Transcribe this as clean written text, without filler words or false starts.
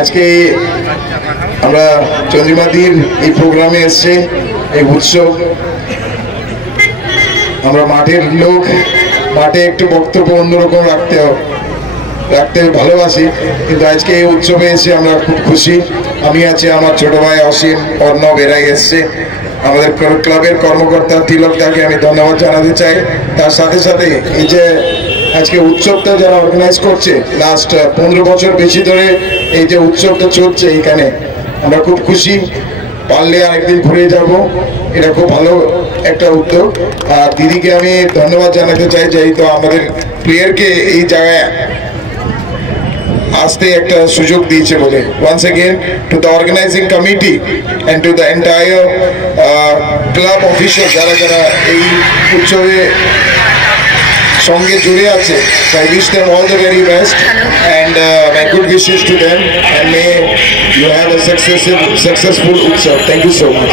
আজকে আমরা চন্দ্রিমাদির এই প্রোগ্রামে এসছে, এই উৎসব। আমরা মাঠের লোক, মাঠে একটু বক্তব্য অন্যরকম রাখতে ভালোবাসি, কিন্তু আজকে এই উৎসবে এসে আমরা খুব খুশি। আমি আছি, আমার ছোট ভাই অসীম, অর্ণব, এরাই এসছে। আমাদের ক্লাবের কর্মকর্তা তিলকদাকে আমি ধন্যবাদ জানাতে চাই। তার সাথে সাথে এই যে আজকে উৎসবটা যারা অর্গানাইজ করছে, লাস্ট 15 বছর বেশি ধরে এই যে উৎসবটা চলছে এখানে, আমরা খুব খুশি। পারলে আরেকদিন ঘুরে যাব, এটা খুব ভালো একটা উদ্যোগ। আর দিদিকে আমি ধন্যবাদ জানাতে চাই, যেহেতু আমাদের প্লেয়ারকে এই জায়গায় আসতে একটা সুযোগ দিয়েছে বলে। once again to the organizing committee and to the entire club officials যারা যারা এই উৎসবে সঙ্গে জুড়ে আছে, so I wish them all the very best and my good wishes to them and may you have a successful utsav. Thank you so much.